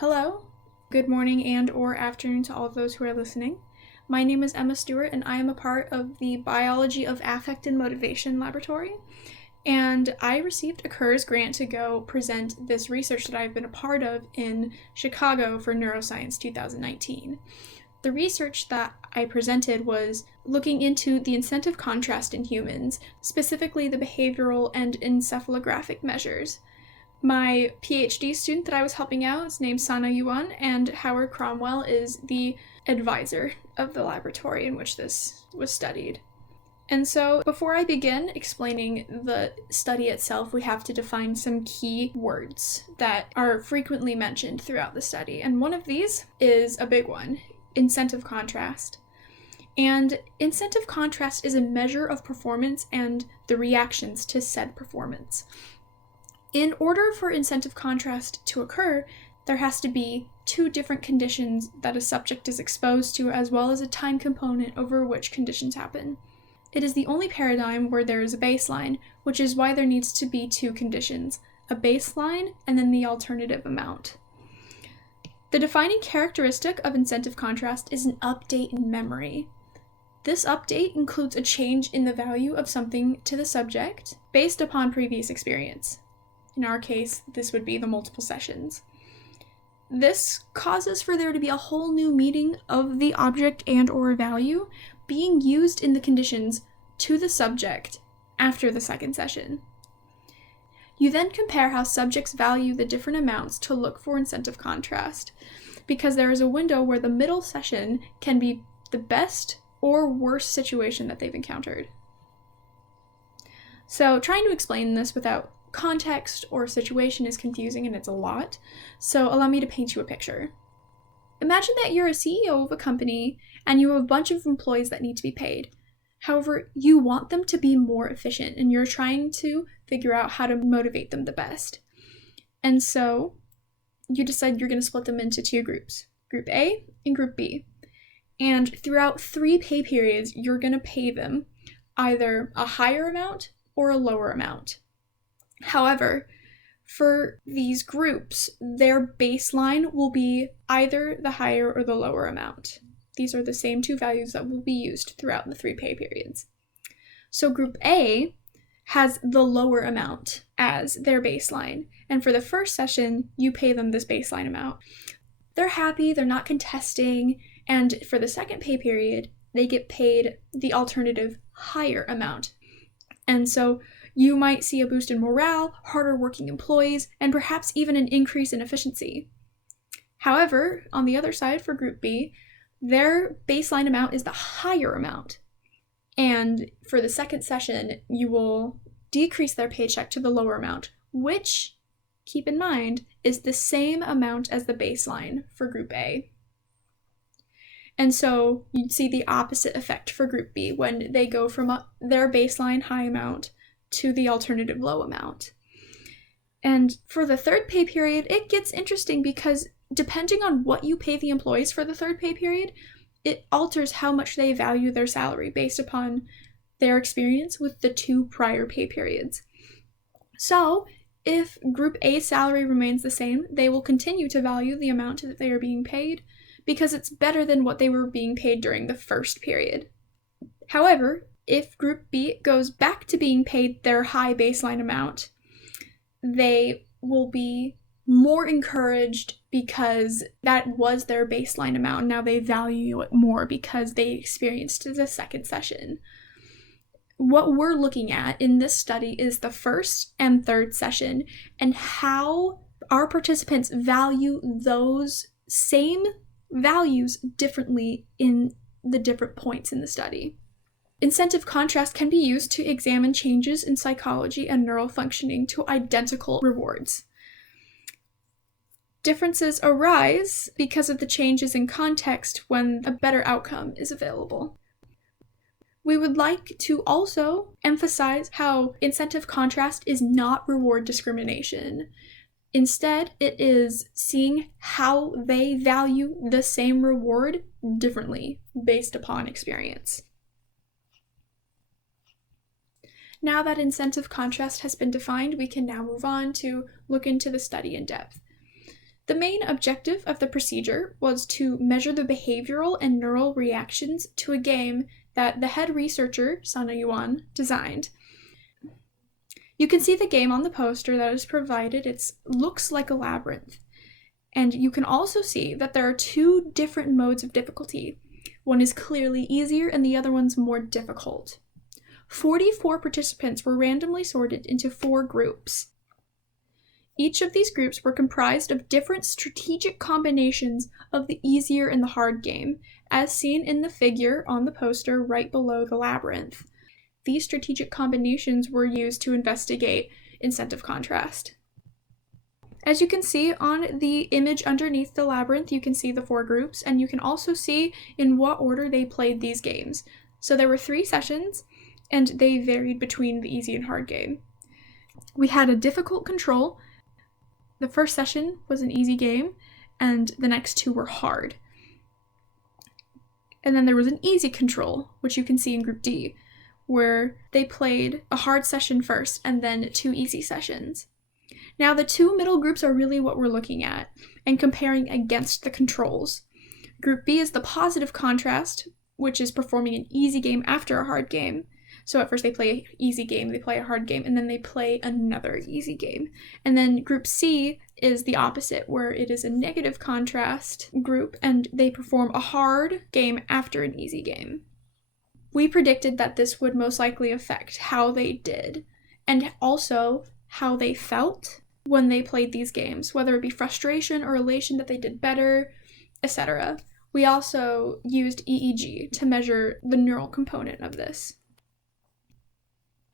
Hello, good morning and or afternoon to all of those who are listening. My name is Emma Stewart and I am a part of the Biology of Affect and Motivation Laboratory. And I received a CURS grant to go present this research that I've been a part of in Chicago for Neuroscience 2019. The research that I presented was looking into the incentive contrast in humans, specifically the behavioral and encephalographic measures. My PhD student that I was helping out is named Sana Yuan, and Howard Cromwell is the advisor of the laboratory in which this was studied. And so, before I begin explaining the study itself, we have to define some key words that are frequently mentioned throughout the study. And one of these is a big one, incentive contrast. And incentive contrast is a measure of performance and the reactions to said performance. In order for incentive contrast to occur, there has to be two different conditions that a subject is exposed to, as well as a time component over which conditions happen. It is the only paradigm where there is a baseline, which is why there needs to be two conditions, a baseline and then the alternative amount. The defining characteristic of incentive contrast is an update in memory. This update includes a change in the value of something to the subject based upon previous experience. In our case, this would be the multiple sessions. This causes for there to be a whole new meaning of the object and or value being used in the conditions to the subject after the second session. You then compare how subjects value the different amounts to look for incentive contrast, because there is a window where the middle session can be the best or worst situation that they've encountered. So trying to explain this without context or situation is confusing, and it's a lot, so allow me to paint you a picture. Imagine that you're a CEO of a company and you have a bunch of employees that need to be paid. However, you want them to be more efficient and you're trying to figure out how to motivate them the best. And so you decide you're going to split them into two groups, Group A and Group B. And throughout 3 pay periods, you're going to pay them either a higher amount or a lower amount. However, for these groups, their baseline will be either the higher or the lower amount. These are the same two values that will be used throughout the 3 pay periods. So Group A has the lower amount as their baseline, and for the first session, you pay them this baseline amount. They're happy, they're not contesting, and for the second pay period, they get paid the alternative higher amount. And so you might see a boost in morale, harder working employees, and perhaps even an increase in efficiency. However, on the other side for Group B, their baseline amount is the higher amount. And for the second session, you will decrease their paycheck to the lower amount, which, keep in mind, is the same amount as the baseline for Group A. And so you'd see the opposite effect for Group B when they go from their baseline high amount to the alternative low amount. And for the third pay period, it gets interesting because depending on what you pay the employees for the third pay period, it alters how much they value their salary based upon their experience with the 2 prior pay periods. So if Group A's salary remains the same, they will continue to value the amount that they are being paid because it's better than what they were being paid during the first period. However, if Group B goes back to being paid their high baseline amount, they will be more encouraged because that was their baseline amount. Now they value it more because they experienced the second session. What we're looking at in this study is the first and third session and how our participants value those same values differently in the different points in the study. Incentive contrast can be used to examine changes in psychology and neural functioning to identical rewards. Differences arise because of the changes in context when a better outcome is available. We would like to also emphasize how incentive contrast is not reward discrimination. Instead, it is seeing how they value the same reward differently based upon experience. Now that incentive contrast has been defined, we can now move on to look into the study in depth. The main objective of the procedure was to measure the behavioral and neural reactions to a game that the head researcher, Sana Yuan, designed. You can see the game on the poster that is provided. It looks like a labyrinth. And you can also see that there are two different modes of difficulty. One is clearly easier and the other one's more difficult. 44 participants were randomly sorted into 4 groups. Each of these groups were comprised of different strategic combinations of the easier and the hard game, as seen in the figure on the poster right below the labyrinth. These strategic combinations were used to investigate incentive contrast. As you can see on the image underneath the labyrinth, you can see the 4 groups, and you can also see in what order they played these games. So there were 3 sessions, and they varied between the easy and hard game. We had a difficult control. The first session was an easy game, and the next 2 were hard. And then there was an easy control, which you can see in Group D, where they played a hard session first and then 2 easy sessions. Now, the 2 middle groups are really what we're looking at and comparing against the controls. Group B is the positive contrast, which is performing an easy game after a hard game. So at first they play an easy game, they play a hard game, and then they play another easy game. And then Group C is the opposite, where it is a negative contrast group, and they perform a hard game after an easy game. We predicted that this would most likely affect how they did, and also how they felt when they played these games, whether it be frustration or elation that they did better, etc. We also used EEG to measure the neural component of this.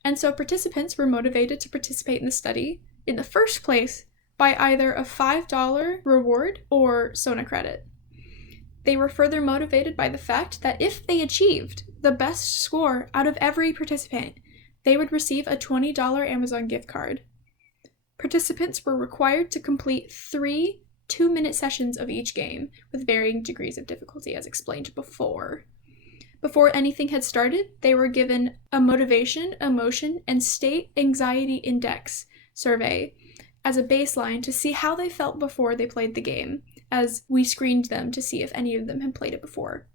And so participants were motivated to participate in the study in the first place by either a $5 reward or SONA credit. They were further motivated by the fact that if they achieved the best score out of every participant, they would receive a $20 Amazon gift card. Participants were required to complete 3 2-minute sessions of each game with varying degrees of difficulty, as explained before. Before anything had started, they were given a motivation, emotion, and state anxiety index survey as a baseline to see how they felt before they played the game, as we screened them to see if any of them had played it before.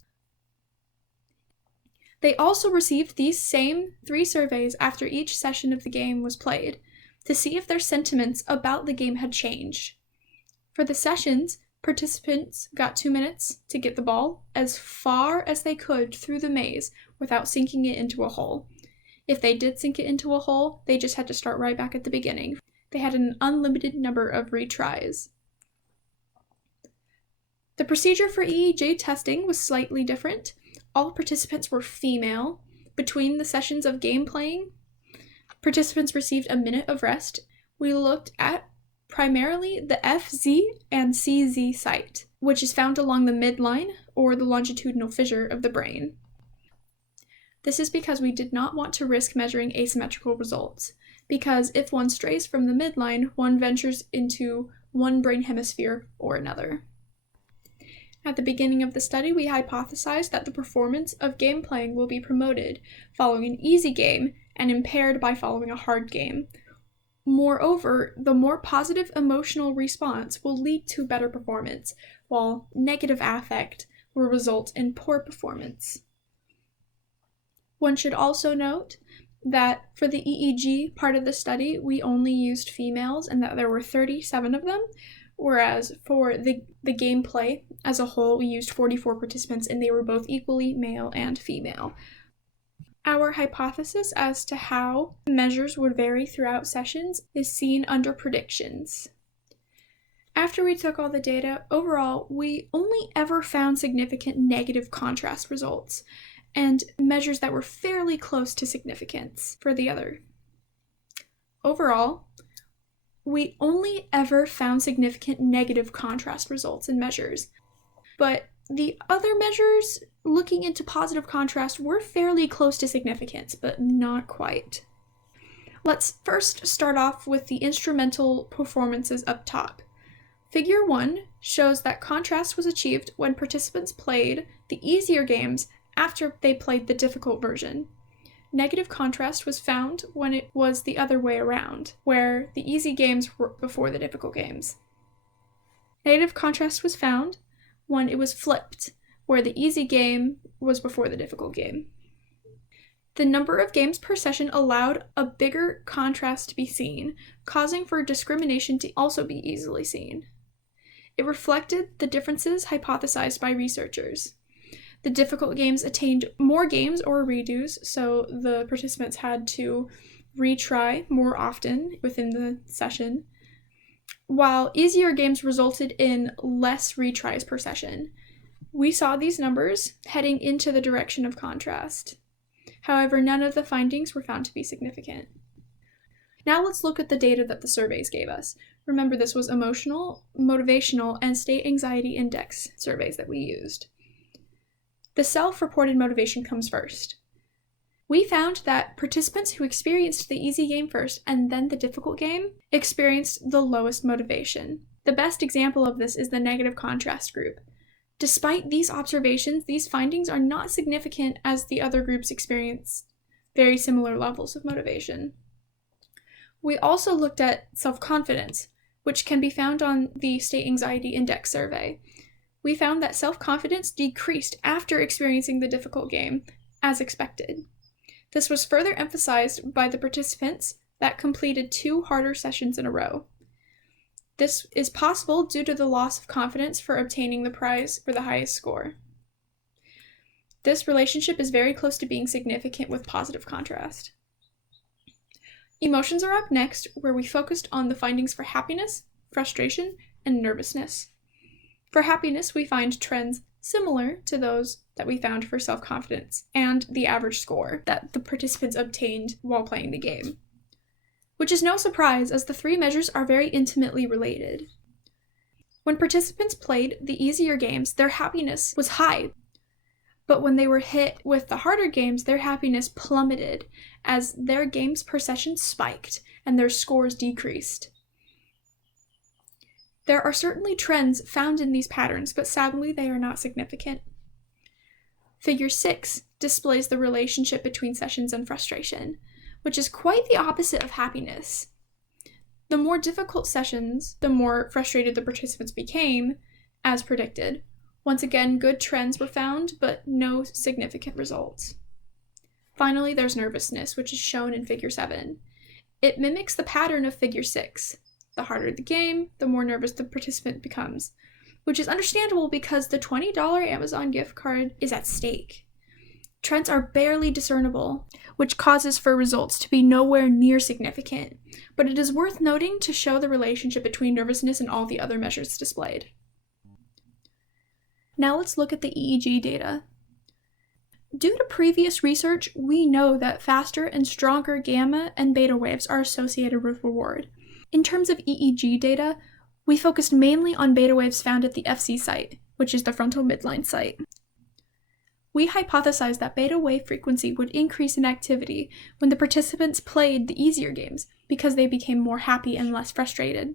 They also received these same 3 surveys after each session of the game was played to see if their sentiments about the game had changed. For the sessions, participants got 2 minutes to get the ball as far as they could through the maze without sinking it into a hole. If they did sink it into a hole, they just had to start right back at the beginning. They had an unlimited number of retries. The procedure for EEG testing was slightly different. All participants were female. Between the sessions of game playing, participants received a minute of rest. We looked at primarily the FZ and CZ site, which is found along the midline or the longitudinal fissure of the brain. This is because we did not want to risk measuring asymmetrical results, because if one strays from the midline, one ventures into one brain hemisphere or another. At the beginning of the study, we hypothesized that the performance of game playing will be promoted following an easy game and impaired by following a hard game. Moreover, the more positive emotional response will lead to better performance, while negative affect will result in poor performance. One should also note that for the EEG part of the study, we only used females and that there were 37 of them, whereas for the gameplay as a whole, we used 44 participants and they were both equally male and female. Our hypothesis as to how measures would vary throughout sessions is seen under predictions. After we took all the data, overall, we only ever found significant negative contrast results and measures that were fairly close to significance for the other. Overall, we only ever found significant negative contrast results in measures, but the other measures looking into positive contrast were fairly close to significance, but not quite. Let's first start off with the instrumental performances up top. Figure 1 shows that contrast was achieved when participants played the easier games after they played the difficult version. Negative contrast was found when it was the other way around, where the easy games were before the difficult games. Negative contrast was found when it was flipped, where the easy game was before the difficult game. The number of games per session allowed a bigger contrast to be seen, causing for discrimination to also be easily seen. It reflected the differences hypothesized by researchers. The difficult games attained more games or redos, so the participants had to retry more often within the session, while easier games resulted in less retries per session. We saw these numbers heading into the direction of contrast. However, none of the findings were found to be significant. Now let's look at the data that the surveys gave us. Remember, this was emotional, motivational, and state anxiety index surveys that we used. The self-reported motivation comes first. We found that participants who experienced the easy game first and then the difficult game experienced the lowest motivation. The best example of this is the negative contrast group. Despite these observations, these findings are not significant as the other groups experienced very similar levels of motivation. We also looked at self-confidence, which can be found on the State Anxiety Index survey. We found that self-confidence decreased after experiencing the difficult game, as expected. This was further emphasized by the participants that completed 2 harder sessions in a row. This is possible due to the loss of confidence for obtaining the prize for the highest score. This relationship is very close to being significant with positive contrast. Emotions are up next, where we focused on the findings for happiness, frustration, and nervousness. For happiness, we find trends similar to those that we found for self-confidence and the average score that the participants obtained while playing the game, which is no surprise as the 3 measures are very intimately related. When participants played the easier games, their happiness was high, but when they were hit with the harder games, their happiness plummeted as their games per session spiked and their scores decreased. There are certainly trends found in these patterns, but sadly they are not significant. Figure 6 displays the relationship between sessions and frustration, which is quite the opposite of happiness. The more difficult sessions, the more frustrated the participants became, as predicted. Once again, good trends were found, but no significant results. Finally, there's nervousness, which is shown in Figure 7. It mimics the pattern of Figure 6. The harder the game, the more nervous the participant becomes, which is understandable because the $20 Amazon gift card is at stake. Trends are barely discernible, which causes for results to be nowhere near significant, but it is worth noting to show the relationship between nervousness and all the other measures displayed. Now let's look at the EEG data. Due to previous research, we know that faster and stronger gamma and beta waves are associated with reward. In terms of EEG data, we focused mainly on beta waves found at the FC site, which is the frontal midline site. We hypothesized that beta wave frequency would increase in activity when the participants played the easier games because they became more happy and less frustrated.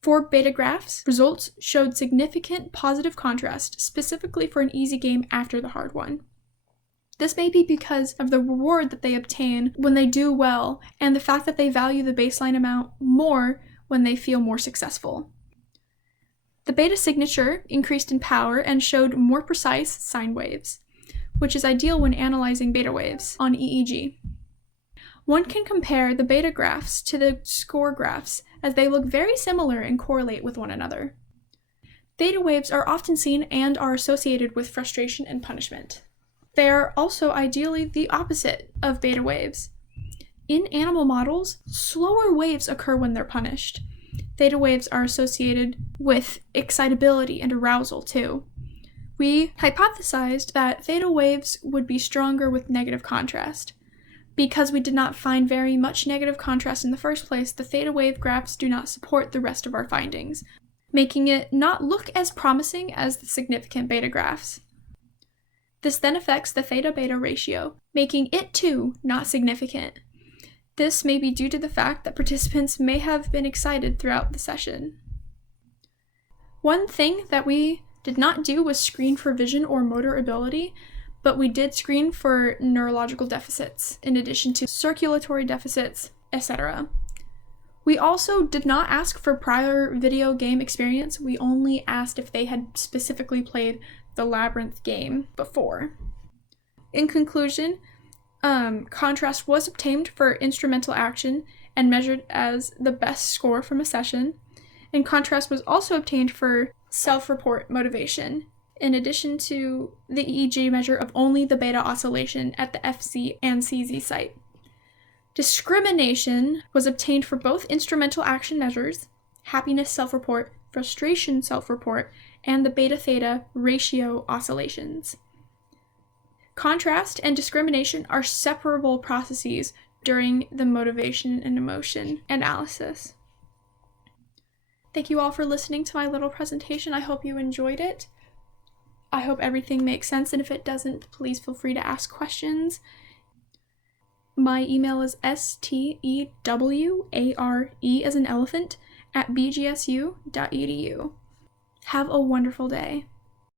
For beta graphs, results showed significant positive contrast, specifically for an easy game after the hard one. This may be because of the reward that they obtain when they do well, and the fact that they value the baseline amount more when they feel more successful. The beta signature increased in power and showed more precise sine waves, which is ideal when analyzing beta waves on EEG. One can compare the beta graphs to the score graphs as they look very similar and correlate with one another. Theta waves are often seen and are associated with frustration and punishment. They are also ideally the opposite of beta waves. In animal models, slower waves occur when they're punished. Theta waves are associated with excitability and arousal too. We hypothesized that theta waves would be stronger with negative contrast. Because we did not find very much negative contrast in the first place, the theta wave graphs do not support the rest of our findings, making it not look as promising as the significant beta graphs. This then affects the theta-beta ratio, making it too not significant. This may be due to the fact that participants may have been excited throughout the session. One thing that we did not do was screen for vision or motor ability, but we did screen for neurological deficits, in addition to circulatory deficits, etc. We also did not ask for prior video game experience. We only asked if they had specifically played the Labyrinth game before. In conclusion, contrast was obtained for instrumental action and measured as the best score from a session, and contrast was also obtained for self-report motivation, in addition to the EEG measure of only the beta oscillation at the FC and CZ site. Discrimination was obtained for both instrumental action measures, happiness self-report, frustration self-report, and the beta-theta ratio oscillations. Contrast and discrimination are separable processes during the motivation and emotion analysis. Thank you all for listening to my little presentation. I hope you enjoyed it. I hope everything makes sense, and if it doesn't, please feel free to ask questions. My email is steware as an elephant @bgsu.edu. Have a wonderful day.